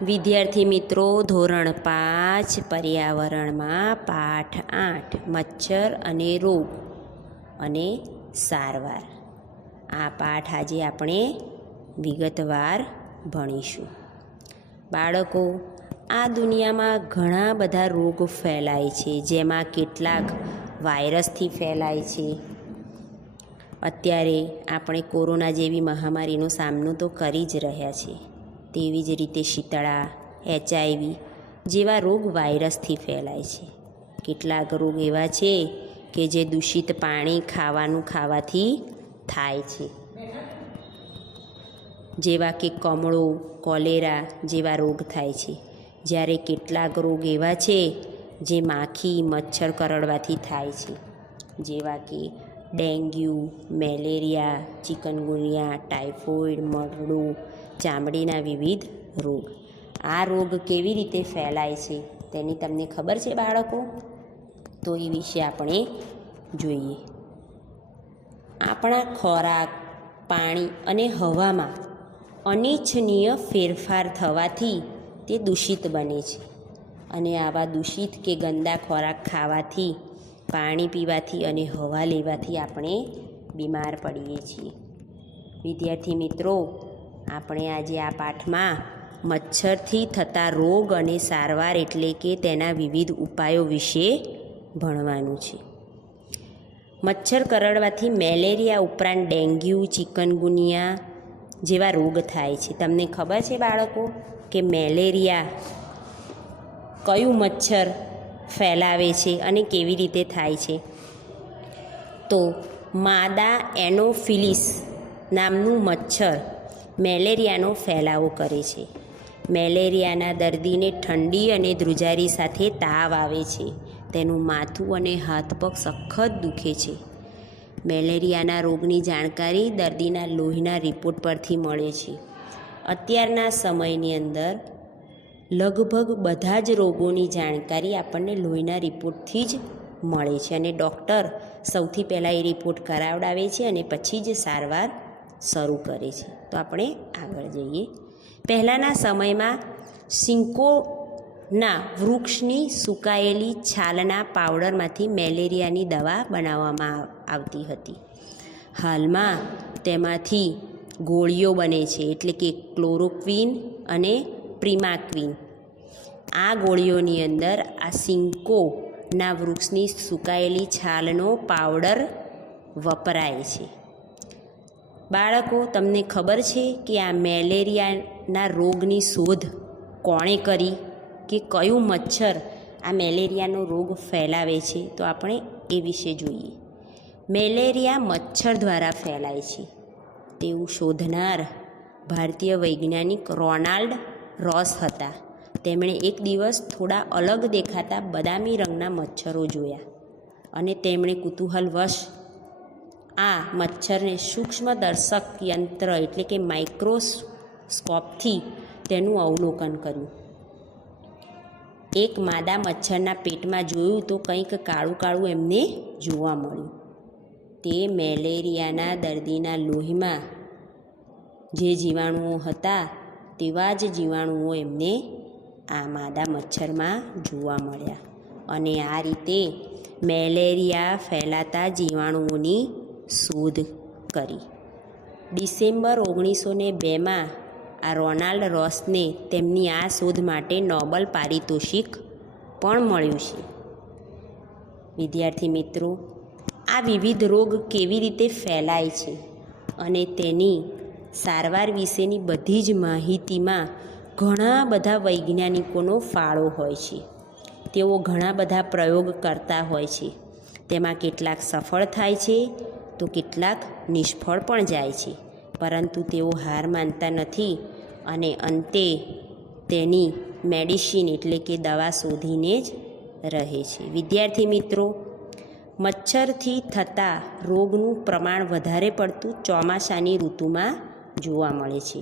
વિદ્યાર્થી મિત્રો, ધોરણ 5 પર્યાવરણમાં પાઠ 8 મચ્છર અને રોગ અને સારવાર. આ પાઠ આજે આપણે વિગતવાર ભણીશું. બાળકો, આ દુનિયામાં ઘણા બધા રોગ ફેલાય છે, જેમાં કેટલાક વાયરસથી ફેલાય છે. અત્યારે આપણે કોરોના જેવી મહામારીનો સામનો તો કરી જ રહ્યા છીએ. તેવી જ રીતે શીતળા, HIV જેવા રોગ વાયરસથી ફેલાય છે. કેટલાક રોગ એવા છે કે જે દૂષિત પાણી ખાવાથી થાય છે, જેવા કે કમળો, કોલેરા જેવા રોગ થાય છે. જ્યારે કેટલાક રોગ એવા છે જે માખી, મચ્છર કરડવાથી થાય છે, જેવા કે ડેન્ગ્યુ, મેલેરિયા, ચિકનગુનિયા, ટાઇફોઇડ, મરડું, ચામડીના વિવિધ રોગ. આ રોગ કેવી રીતે ફેલાય છે તેની તમને ખબર છે બાળકો? તો એ વિશે આપણે જોઈએ. આપણા ખોરાક, પાણી અને હવામાં અનિચ્છનીય ફેરફાર થવાથી તે દૂષિત બને છે. અને આવા દૂષિત કે ગંદા ખોરાક ખાવાથી, પાણી પીવાથી અને હવા લેવાથી આપણે બીમાર પડીએ છીએ. વિદ્યાર્થી મિત્રો, આપણે આજે આ પાઠમાં મચ્છરથી થતા રોગ અને સારવાર એટલે કે તેના વિવિધ ઉપાયો વિશે ભણવાનું છે. મચ્છર કરડવાથી મેલેરિયા ઉપરાંત ડેન્ગ્યુ, ચિકનગુનિયા જેવા રોગ થાય છે. તમને ખબર છે બાળકો કે મેલેરિયા કયું મચ્છર ફેલાવે છે અને કેવી રીતે થાય છે? તો માદા એનોફિલિસ નામનું મચ્છર મેલેરિયાનો ફેલાવો કરે છે. મેલેરિયાના દર્દીને ઠંડી અને ધ્રુજારી સાથે તાવ આવે છે. તેનું માથું અને હાથ પગ સખત દુખે છે. મેલેરિયાના રોગની જાણકારી દર્દીના લોહીના રિપોર્ટ પરથી મળે છે. અત્યારના સમયની અંદર લગભગ બધા જ રોગોની જાણકારી આપણને લોહીના રિપોર્ટથી જ મળે છે, અને ડૉક્ટર સૌથી પહેલાં એ રિપોર્ટ કરાવડાવે છે અને પછી જ સારવાર શરૂ કરે છે. તો આપણે આગળ જઈએ. પહેલાંના સમયમાં સિંકોના વૃક્ષની સુકાયેલી છાલના પાવડરમાંથી મેલેરિયાની દવા બનાવવામાં આવતી હતી. હાલમાં તેમાંથી ગોળીઓ બને છે, એટલે કે ક્લોરોક્વિન અને પ્રિમાક્વિન. આ ગોળીઓની અંદર આ સિંકોના વૃક્ષની સુકાયેલી છાલનો પાવડર વપરાય છે. બાળકો, તમને ખબર છે કે આ મેલેરિયાના રોગની શોધ કોણે કરી, કે કયું મચ્છર આ મેલેરિયાનો રોગ ફેલાવે છે? તો આપણે એ વિશે જોઈએ. મેલેરિયા મચ્છર દ્વારા ફેલાય છે તેવું શોધનાર ભારતીય વૈજ્ઞાનિક રોનાલ્ડ રોસ હતા. તેમણે એક દિવસ થોડા અલગ દેખાતા બદામી રંગના મચ્છરો જોયા અને તેમણે કુતૂહલવશ આ મચ્છરને સૂક્ષ્મદર્શક યંત્ર એટલે કે માઇક્રોસ્કોપથી તેનું અવલોકન કર્યું. એક માદા મચ્છરના પેટમાં જોયું તો કંઈક કાળું કાળું એમને જોવા મળ્યું. તે મેલેરિયાના દર્દીના લોહીમાં જે જીવાણુઓ હતા તેવા જ જીવાણુઓ એમને આ માદા મચ્છરમાં જોવા મળ્યા, અને આ રીતે મેલેરિયા ફેલાતા જીવાણુઓની શોધ કરી. ડિસેમ્બર 1902માં આ રોનાલ્ડ રોસને તેમની આ શોધ માટે નોબલ પારિતોષિક પણ મળ્યું છે. વિદ્યાર્થી મિત્રો, આ વિવિધ રોગ કેવી રીતે ફેલાય છે અને તેની સારવાર વિશેની બધી જ માહિતીમાં ઘણા બધા વૈજ્ઞાનિકોનો ફાળો હોય છે. તેઓ ઘણા બધા પ્રયોગ કરતા હોય છે. તેમાં કેટલાક સફળ થાય છે તો કેટલાક નિષ્ફળ પણ જાય છે, પરંતુ તેઓ હાર માનતા નથી અને અંતે તેની મેડિસિન એટલે કે દવા શોધીને જ રહે છે. વિદ્યાર્થી મિત્રો, મચ્છરથી થતા રોગનું પ્રમાણ વધારે પડતું ચોમાસાની ઋતુમાં જોવા મળે છે,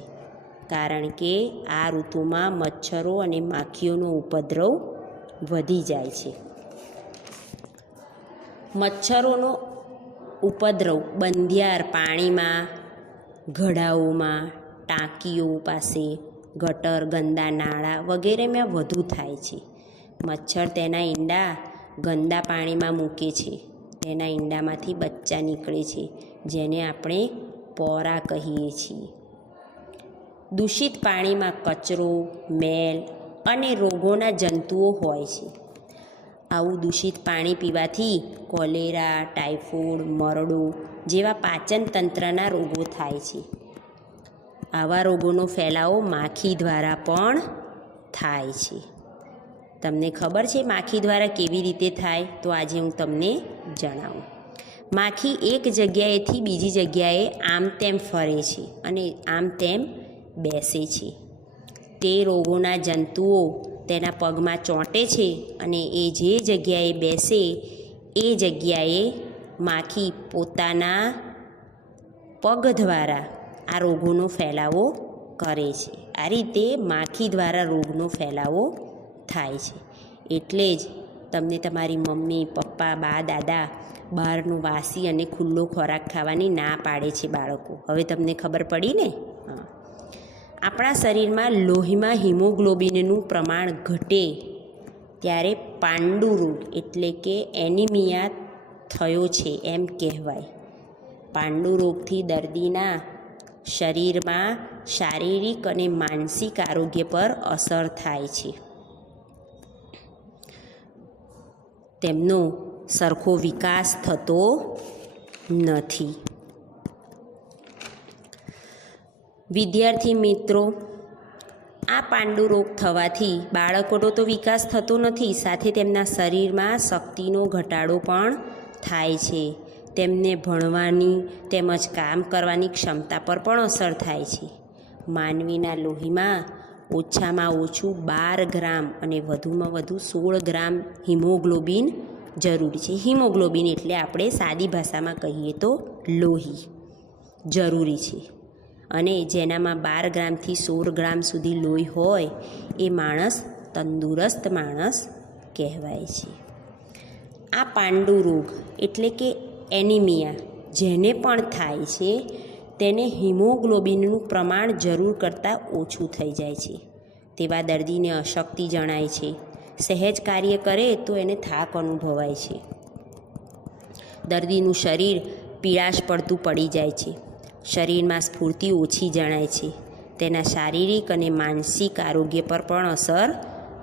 કારણ કે આ ઋતુમાં મચ્છરો અને માખીઓનો ઉપદ્રવ વધી જાય છે. મચ્છરોનો ઉપદ્રવ બંધિયાર પાણીમાં, ઘડાઓમાં, ટાંકીઓ પાસે, ગટર, ગંદા નાળા વગેરેમાં વધુ થાય છે. મચ્છર તેના ઈંડા ગંદા પાણીમાં મૂકે છે. તેના ઈંડામાંથી બચ્ચા નીકળે છે, જેને આપણે પોરા કહીએ છીએ. દૂષિત પાણીમાં કચરો, મેલ અને રોગોના જંતુઓ હોય છે. આવું દૂષિત પાણી પીવાથી કોલેરા, ટાઇફોઇડ, મરડો જેવા પાચન તંત્રના રોગો થાય છે. આવા રોગોનો ફેલાવો માખી દ્વારા પણ થાય છે. તમને ખબર છે માખી દ્વારા કેવી રીતે થાય? તો આજે હું તમને જણાવું. માખી એક જગ્યાએથી બીજી જગ્યાએ આમ તેમ ફરે છે અને આમ તેમ બેસે છે. તે રોગોના જંતુઓ તેના પગમાં ચોંટે છે અને એ જે જગ્યાએ બેસે એ જગ્યાએ માખી પોતાના પગ દ્વારા આ રોગોનો ફેલાવો કરે છે. આ રીતે માખી દ્વારા રોગનો ફેલાવો થાય છે. એટલે જ તમને તમારી મમ્મી, પપ્પા, બા, દાદા બહારનું વાસી અને ખુલ્લો ખોરાક ખાવાની ના પાડે છે બાળકો. હવે તમને ખબર પડી ને? હા. આપણા શરીરમાં લોહીમાં હિમોગ્લોબિનનું પ્રમાણ ઘટે ત્યારે પાંડુ રોગ એટલે કે એનિમિયા થયો છે એમ કહેવાય. પાંડુ રોગથી દર્દીના શરીરમાં શારીરિક અને માનસિક આરોગ્ય પર અસર થાય છે. તેમનો સરખો વિકાસ થતો નથી. વિદ્યાર્થી મિત્રો, આ પાંડુ રોગ થવાથી બાળકોનો તો વિકાસ થતો નથી, સાથે તેમના શરીરમાં શક્તિનો ઘટાડો પણ થાય છે. તેમને ભણવાની તેમજ કામ કરવાની ક્ષમતા પર પણ અસર થાય છે. માનવીના લોહીમાં ઓછામાં ઓછું 12 ગ્રામ અને વધુમાં વધુ 16 ગ્રામ હિમોગ્લોબિન જરૂરી છે. હિમોગ્લોબિન એટલે આપણે સાદી ભાષામાં કહીએ તો લોહી જરૂરી છે. અને જેનામાં 12 ગ્રામથી 16 ગ્રામ સુધી લોહી હોય એ માણસ તંદુરસ્ત માણસ કહેવાય છે. આ પાંડુ રોગ એટલે કે એનિમિયા જેને પણ થાય છે તેને હિમોગ્લોબિનનું પ્રમાણ જરૂર કરતાં ઓછું થઈ જાય છે. તેવા દર્દીને અશક્તિ જણાય છે. સહેજ કાર્ય કરે તો એને થાક અનુભવાય છે. દર્દીનું શરીર પીળાશ પડતું પડી જાય છે. શરીરમાં સ્ફૂર્તિ ઓછી જણાય છે. તેના શારીરિક અને માનસિક આરોગ્ય પર પણ અસર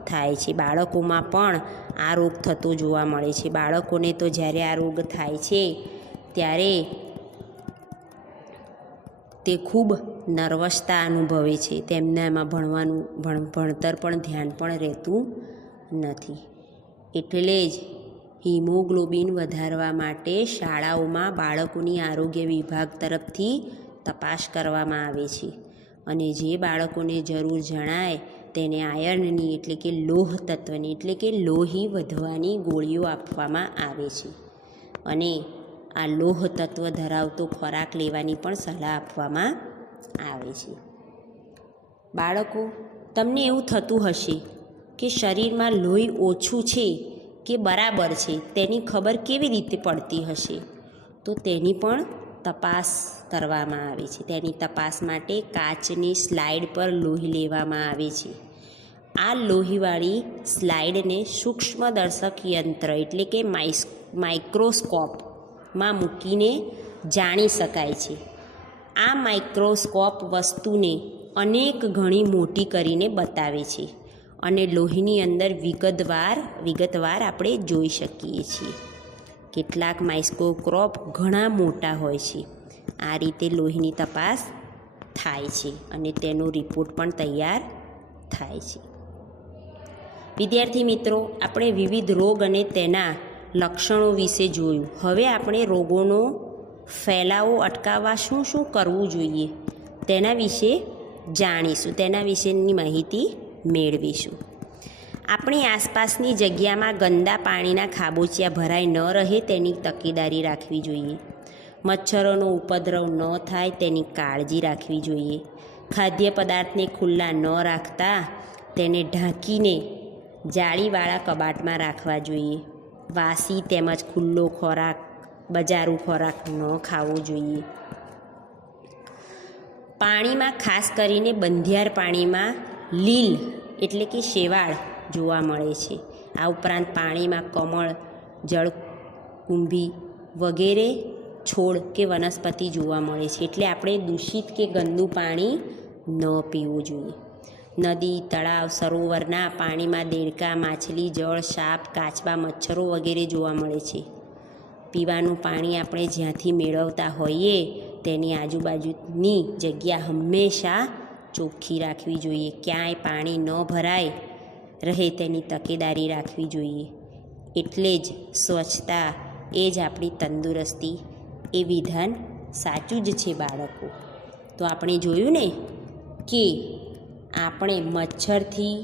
થાય છે. બાળકોમાં પણ આ રોગ થતો જોવા મળે છે. બાળકોને તો જ્યારે આ રોગ થાય છે ત્યારે તે ખૂબ નર્વસતા અનુભવે છે. તેમને એમાં ભણતર પણ ધ્યાન પણ રહેતું નથી. એટલે જ હિમોગ્લોબિન વધારવા માટે શાળાઓમાં બાળકોની આરોગ્ય વિભાગ તરફથી તપાસ કરવામાં આવે છે અને જે બાળકોને જરૂર જણાય તેને આયર્નની એટલે કે લોહ તત્વની એટલે કે લોહી વધવાની ગોળીઓ આપવામાં આવે છે અને આ લોહ તત્વ ધરાવતો ખોરાક લેવાની પણ સલાહ આપવામાં આવે છે. બાળકો, તમને એવું થતું હશે કે શરીરમાં લોહી ઓછું છે કે બરાબર છે તેની ખબર કેવી રીતે પડતી હશે? તો તેની પણ તપાસ કરવામાં આવે છે. તેની તપાસ માટે કાચની સ્લાઇડ પર લોહી લેવામાં આવે છે. આ લોહીવાળી સ્લાઇડને સૂક્ષ્મદર્શક યંત્ર એટલે કે માઇક્રોસ્કોપમાં મૂકીને જાણી શકાય છે. આ માઇક્રોસ્કોપ વસ્તુને અનેક ગણી મોટી કરીને બતાવે છે અને લોહીની અંદર વિગતવાર આપણે જોઈ શકીએ છીએ. કેટલાક માઇક્રોસ્કોપ ઘણા મોટા હોય છે. આ રીતે લોહીની તપાસ થાય છે અને તેનો રિપોર્ટ પણ તૈયાર થાય છે. વિદ્યાર્થી મિત્રો, આપણે વિવિધ રોગ અને તેના લક્ષણો વિશે જોયું. હવે આપણે રોગોનો ફેલાવો અટકાવવા શું શું કરવું જોઈએ તેના વિશે જાણીશું, તેના વિશેની માહિતી મેળવીશું. આપણી આસપાસની જગ્યામાં ગંદા પાણીના ખાબોચિયા ભરાઈ ન રહે તેની તકેદારી રાખવી જોઈએ. મચ્છરોનો ઉપદ્રવ ન થાય તેની કાળજી રાખવી જોઈએ. ખાદ્ય પદાર્થને ખુલ્લા ન રાખતા તેને ઢાંકીને જાળીવાળા કબાટમાં રાખવા જોઈએ. વાસી તેમજ ખુલ્લો ખોરાક, બજારું ખોરાક ન ખાવો જોઈએ. પાણીમાં ખાસ કરીને બંધિયાર પાણીમાં લીલ એટલે કે શેવાળ જોવા મળે છે. આ ઉપરાંત પાણીમાં કમળ, જળકુંભી વગેરે છોડ કે વનસ્પતિ જોવા મળે છે. એટલે આપણે દૂષિત કે ગંદુ પાણી ન પીવું જોઈએ. નદી, તળાવ, સરોવરના પાણીમાં દેડકા, માછલી, જળ, સાપ, કાચબા, મચ્છરો વગેરે જોવા મળે છે. પીવાનું પાણી આપણે જ્યાંથી મેળવતા હોઈએ તેની આજુબાજુની જગ્યા હંમેશા ચોખ્ખી રાખવી જોઈએ. ક્યાંય પાણી ન ભરાય રહે તેની તકેદારી રાખવી જોઈએ. એટલે જ સ્વચ્છતા એ જ આપણી તંદુરસ્તી, એ વિધાન સાચું જ છે બાળકો. તો આપણે જોયું ને કે આપણે મચ્છરથી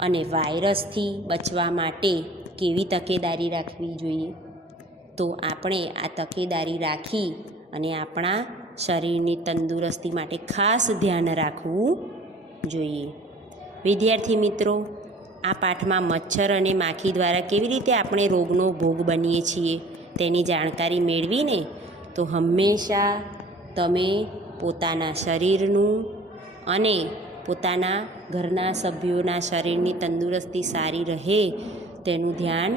અને વાયરસથી બચવા માટે કેવી તકેદારી રાખવી જોઈએ. તો આપણે આ તકેદારી રાખી અને આપણા શરીરની તંદુરસ્તી માટે ખાસ ધ્યાન રાખવું જોઈએ. વિદ્યાર્થી મિત્રો, આ પાઠમાં મચ્છર અને માખી દ્વારા કેવી રીતે આપણે રોગનો ભોગ બનીએ છીએ તેની જાણકારી મેળવીને તો હંમેશા તમે પોતાના શરીરનું અને પોતાના ઘરના સભ્યોના શરીરની તંદુરસ્તી સારી રહે તેનું ધ્યાન